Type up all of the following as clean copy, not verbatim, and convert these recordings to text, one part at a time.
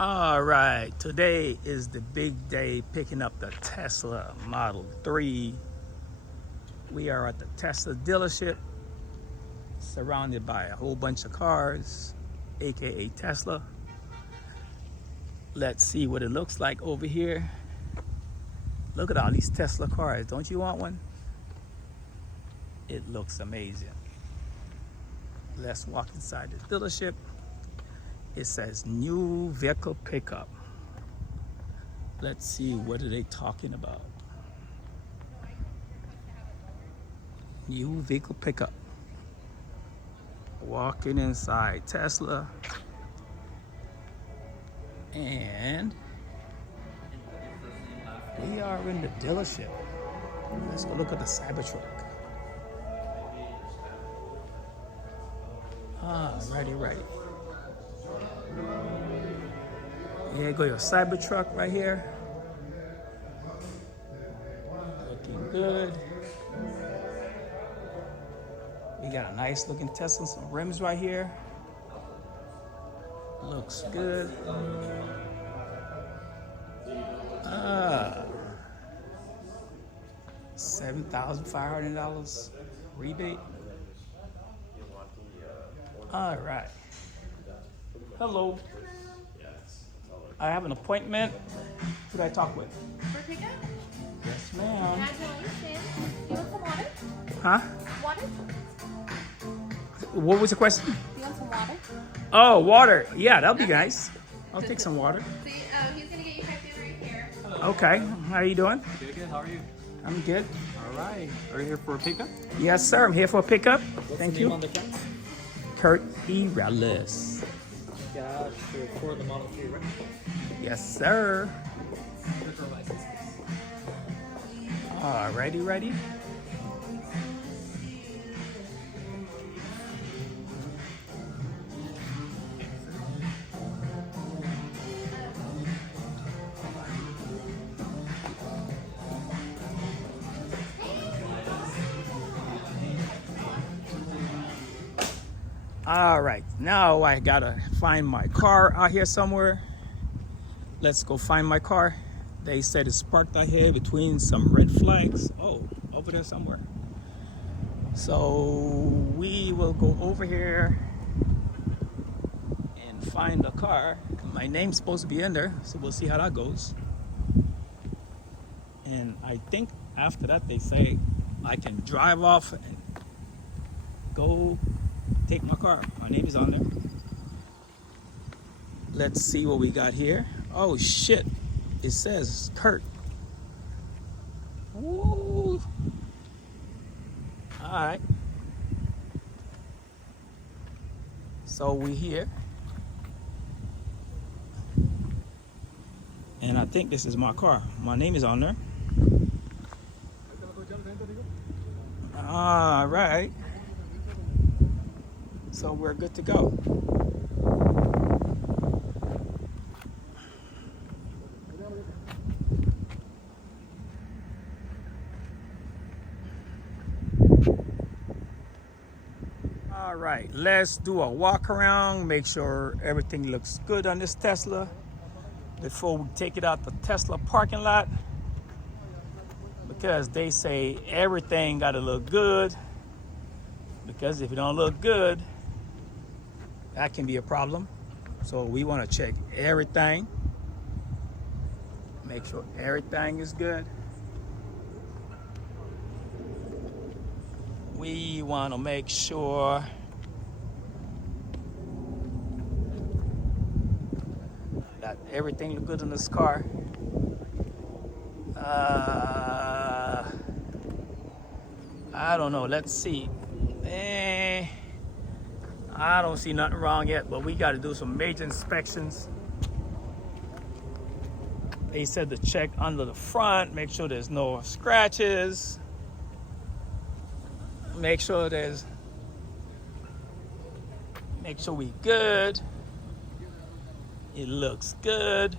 All right, today is the big day picking up the Tesla Model 3. We are at the Tesla dealership, surrounded by a whole bunch of cars, aka Tesla. Let's see what it looks like over here. Look at all these Tesla cars. Don't you want one? It looks amazing. Let's walk inside the dealership. It says new vehicle pickup. Let's see, what are they talking about? New vehicle pickup. Walking inside Tesla. And we are in the dealership. Let's go look at the Cybertruck. Righty. Here go your Cybertruck right here. Looking good. We got a nice looking Tesla, some rims right here. Looks good. $7,500 rebate. All right. Hello. I have an appointment. Who do I talk with? For pickup? Yes, ma'am. Congratulations. You want some water? Huh? Water? What was the question? You want some water? Oh, water. Yeah, that'll be nice. I'll take some water. See, he's gonna get you checked in right here. Okay. How are you doing? Good. How are you? I'm good. All right. Are you here for a pickup? Yes, sir. I'm here for a pickup. What's Thank the name you. on the front? Kurt E. Rallis. Got for the Model 3, right? Yes, sir. Liquor license. Alrighty, ready? All right, now I gotta find my car out here somewhere. Let's go find my car. They said it's parked out here between some red flags. Oh, over there somewhere. So we will go over here and find the car. My name's supposed to be in there, so we'll see how that goes. And I think after that they say I can drive off and go take my car. My name is on there. Let's see what we got here. Oh shit, it says Kurt. Woo. All right. So we here. And I think this is my car. My name is on there. All right. So we're good to go. All right, let's do a walk around, make sure everything looks good on this Tesla before we take it out the Tesla parking lot, because they say everything got to look good, because if it don't look good, that can be a problem. So we want to check everything, make sure everything is good. We want to make sure that everything looks good in this car. I don't know, let's see. I don't see nothing wrong yet, but we got to do some major inspections. They said to check under the front, make sure there's no scratches. Make sure we good. It looks good.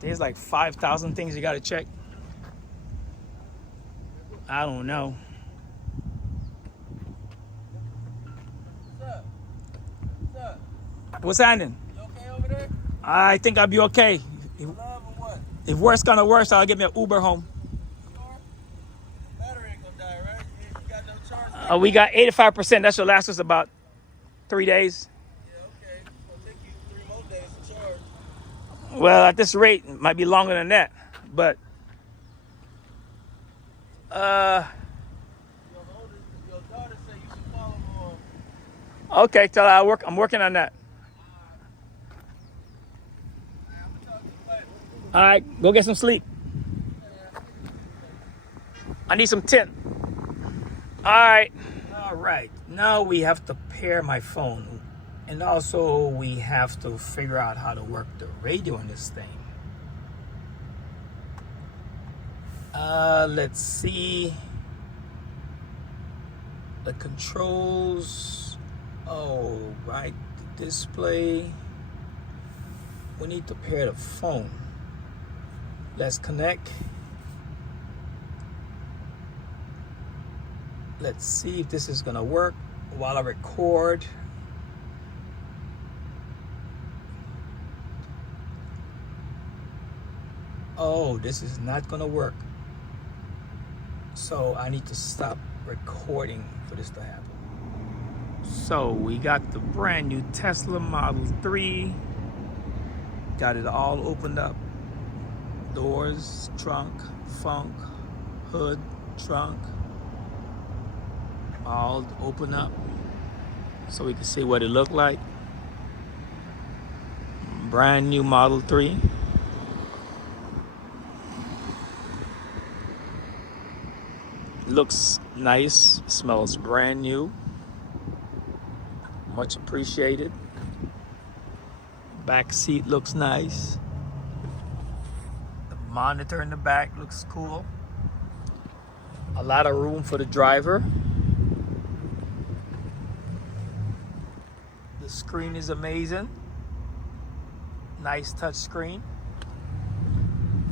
There's like 5,000 things you gotta check. I don't know. What's happening? You okay over there? I think I'll be okay. Love or what? If worse gonna worse, I'll get me an Uber home. Sure? Battery ain't gonna die, right? You got no charge? We got 85%. That should last us about 3 days. Yeah, okay. It'll take you 3 more days to charge. Well, at this rate, it might be longer than that. But Your daughter said you should follow her on. okay, tell her I'm working on that. I'm gonna talk to you later. All right, go get some sleep. I need some tint. All right. All right. Now we have to pair my phone. And also we have to figure out how to work the radio in this thing. Let's see. The controls. Oh, right. The display. We need to pair the phone. Let's connect. Let's see if this is gonna work while I record. Oh, this is not gonna work. So I need to stop recording for this to happen. So we got the brand new Tesla Model 3. Got it all opened up. Doors, trunk, funk, hood, trunk. All open up so we can see what it looked like. Brand new Model 3. Looks nice, smells brand new. Much appreciated. Back seat looks nice. The monitor in the back looks cool. A lot of room for the driver. The screen is amazing. Nice touch screen.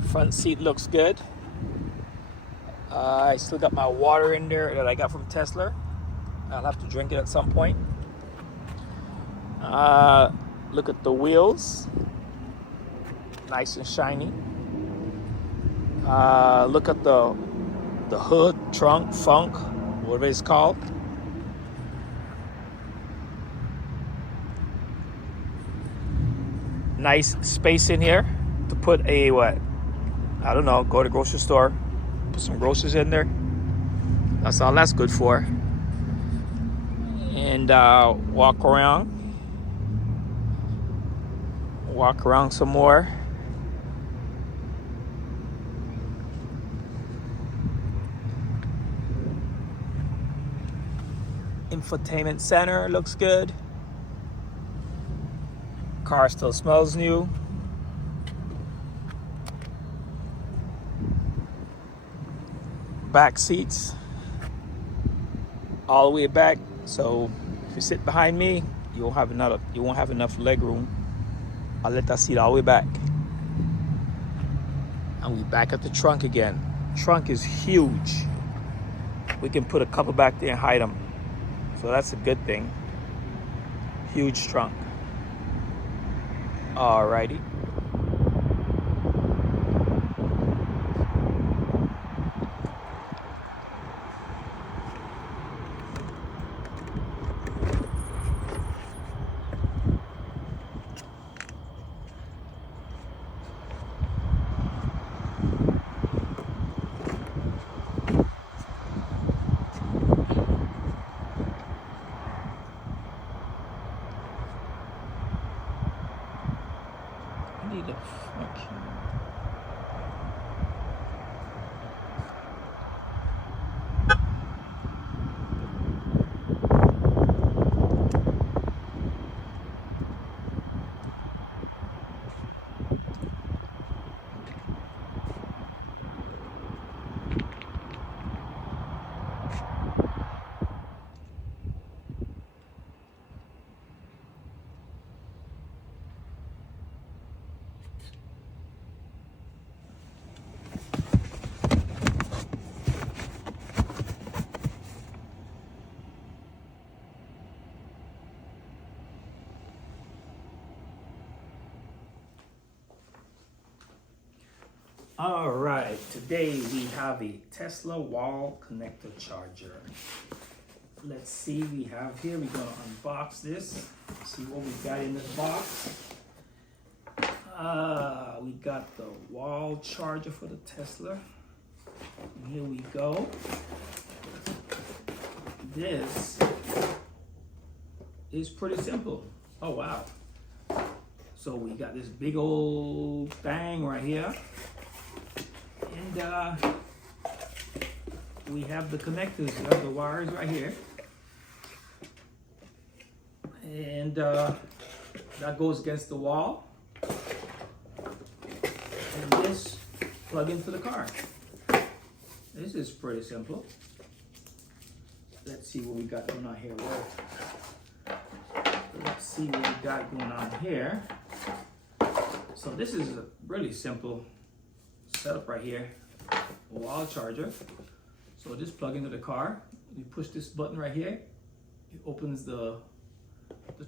Front seat looks good. I still got my water in there that I got from Tesla. I'll have to drink it at some point. Look at the wheels. Nice and shiny. Look at the hood, trunk, funk, whatever it's called. Nice space in here to put a what? I don't know, go to the grocery store, put some groceries in there. That's all that's good for. And walk around some more. Infotainment center looks good. Car still smells new. Back seats all the way back, so if you sit behind me, you won't have enough leg room. I'll let that seat all the way back. And we back at the trunk again. Trunk is huge. We can put a couple back there and hide them, so that's a good thing. Huge trunk. Alrighty. I need a fucking... All right, today we have a Tesla wall connector charger. Let's see, we have here, we're gonna unbox this, see what we got in this box. We got the wall charger for the Tesla. Here we go. This is pretty simple. Oh wow. So we got this big old thing right here. And we have the connectors, we have the wires right here. And that goes against the wall. And this plug into the car. This is pretty simple. Let's see what we got going on here. Let's see what we got going on here. So this is a really simple setup right here. A wall charger. So just plug into the car. You push this button right here. It opens the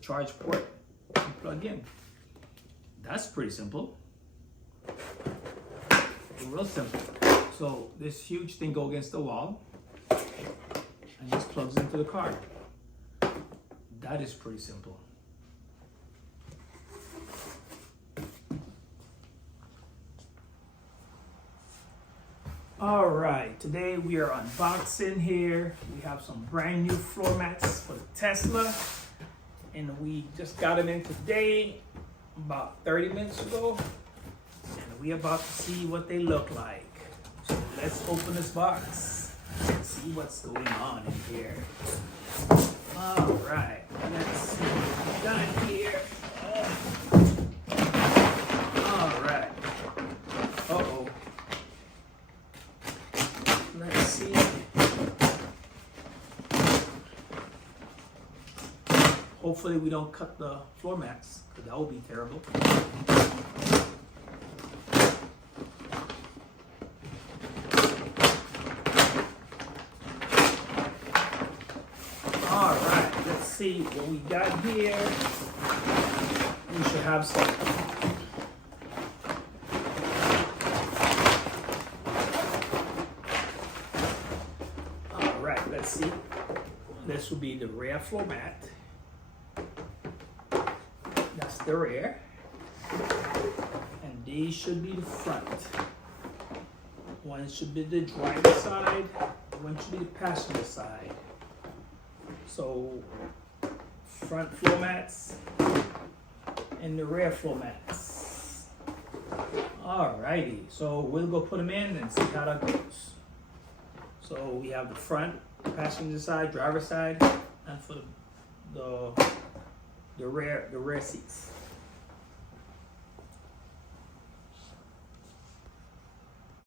charge port and plug in. That's pretty simple. Real simple. So this huge thing goes against the wall and just plugs into the car. That is pretty simple. All right, today we are unboxing here. We have some brand new floor mats for the Tesla, and we just got them in today, about 30 minutes ago, and we're about to see what they look like. So let's open this box and see what's going on in here. All right, let's see what we got in here. All right. Uh-oh. Let's see. Hopefully we don't cut the floor mats, because that would be terrible. All right, let's see what we got here. We should have some. All right, let's see. This will be the rear floor mat. That's the rear. And these should be the front. One should be the driver's side, one should be the passenger side. So, front floor mats and the rear floor mats. Alrighty, so we'll go put them in and see how that goes. So we have the front, passenger side, driver's side, and for the rear seats.